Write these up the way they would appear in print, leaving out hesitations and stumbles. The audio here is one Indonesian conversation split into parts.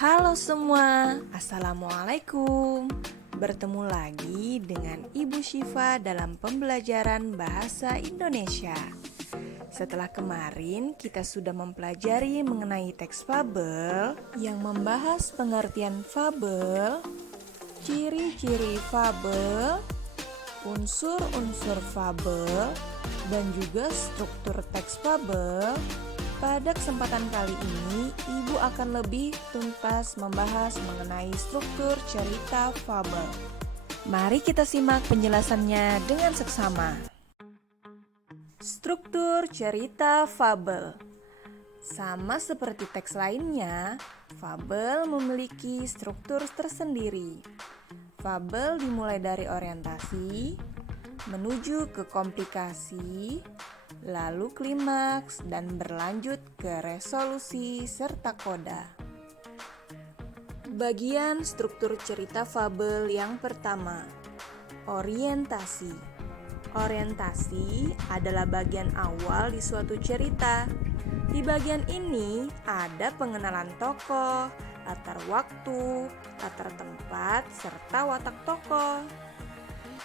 Halo semua, Assalamualaikum. Bertemu lagi dengan Ibu Syifa dalam pembelajaran Bahasa Indonesia. Setelah kemarin kita sudah mempelajari mengenai teks fabel yang membahas pengertian fabel, ciri-ciri fabel, unsur-unsur fabel, dan juga struktur teks fabel. Pada kesempatan kali ini, Ibu akan lebih tuntas membahas mengenai struktur cerita fabel. Mari kita simak penjelasannya dengan seksama. Struktur cerita fabel. Sama seperti teks lainnya, fabel memiliki struktur tersendiri. Fabel dimulai dari orientasi, menuju ke komplikasi, lalu klimaks, dan berlanjut ke resolusi serta koda. Bagian struktur cerita fabel yang pertama, orientasi. Orientasi adalah bagian awal di suatu cerita. Di bagian ini ada pengenalan tokoh, latar waktu, latar tempat, serta watak tokoh.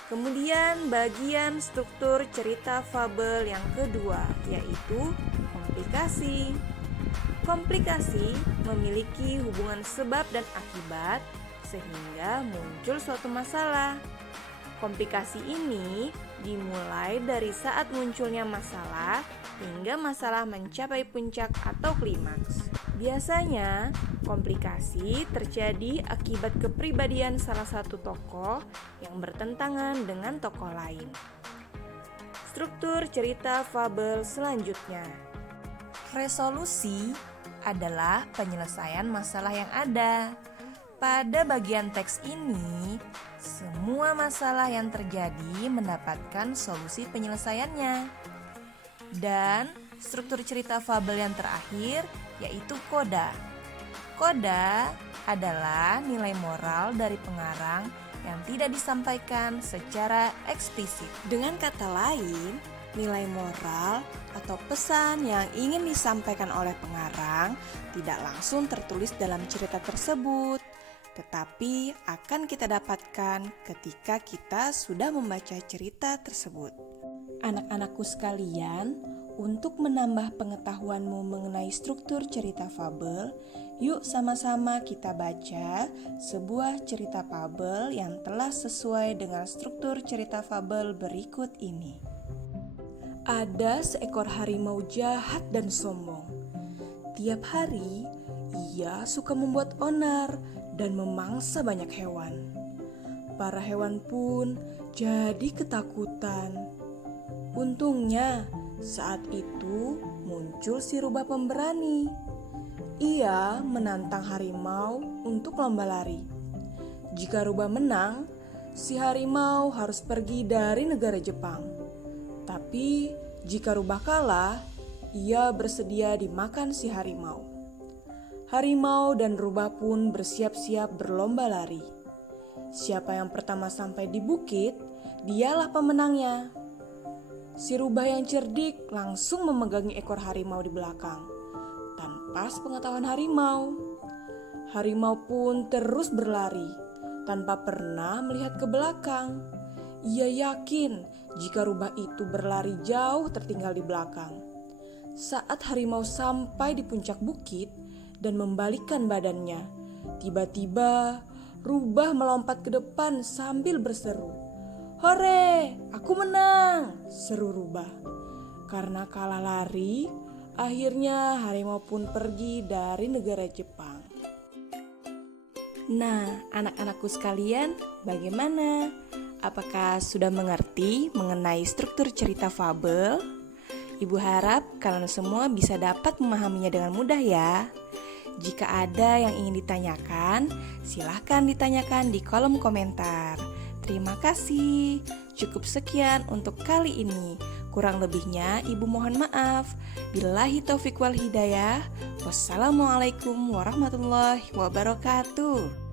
Kemudian bagian struktur cerita fabel yang kedua, yaitu komplikasi. Komplikasi memiliki hubungan sebab dan akibat sehingga muncul suatu masalah. Komplikasi ini dimulai dari saat munculnya masalah hingga masalah mencapai puncak atau klimaks. Biasanya, komplikasi terjadi akibat kepribadian salah satu tokoh yang bertentangan dengan tokoh lain. Struktur cerita fabel selanjutnya. Resolusi adalah penyelesaian masalah yang ada. Pada bagian teks ini, semua masalah yang terjadi mendapatkan solusi penyelesaiannya. Dan struktur cerita fabel yang terakhir yaitu koda. Koda adalah nilai moral dari pengarang yang tidak disampaikan secara eksplisit. Dengan kata lain, nilai moral atau pesan yang ingin disampaikan oleh pengarang tidak langsung tertulis dalam cerita tersebut, tetapi akan kita dapatkan ketika kita sudah membaca cerita tersebut. Anak-anakku sekalian, untuk menambah pengetahuanmu mengenai struktur cerita fabel, yuk sama-sama kita baca sebuah cerita fabel yang telah sesuai dengan struktur cerita fabel berikut ini. Ada seekor harimau jahat dan sombong. Tiap hari, ia suka membuat onar dan memangsa banyak hewan. Para hewan pun jadi ketakutan. Untungnya, saat itu muncul si rubah pemberani. Ia menantang harimau untuk lomba lari. Jika rubah menang, si harimau harus pergi dari negara Jepang. Tapi jika rubah kalah, ia bersedia dimakan si harimau. Harimau dan rubah pun bersiap-siap berlomba lari. Siapa yang pertama sampai di bukit, dialah pemenangnya. Si rubah yang cerdik langsung memegangi ekor harimau di belakang. Tanpa sepengetahuan harimau, harimau pun terus berlari tanpa pernah melihat ke belakang. Ia yakin jika rubah itu berlari jauh tertinggal di belakang. Saat harimau sampai di puncak bukit dan membalikkan badannya, tiba-tiba rubah melompat ke depan sambil berseru, "Hore, aku menang!" seru rubah. Karena kalah lari, akhirnya harimau pun pergi dari negara Jepang. Nah, anak-anakku sekalian, bagaimana? Apakah sudah mengerti mengenai struktur cerita fabel? Ibu harap kalian semua bisa dapat memahaminya dengan mudah ya. Jika ada yang ingin ditanyakan, silahkan ditanyakan di kolom komentar. Terima kasih. Cukup sekian untuk kali ini. Kurang lebihnya Ibu mohon maaf. Billahi taufiq wal hidayah. Wassalamualaikum warahmatullahi wabarakatuh.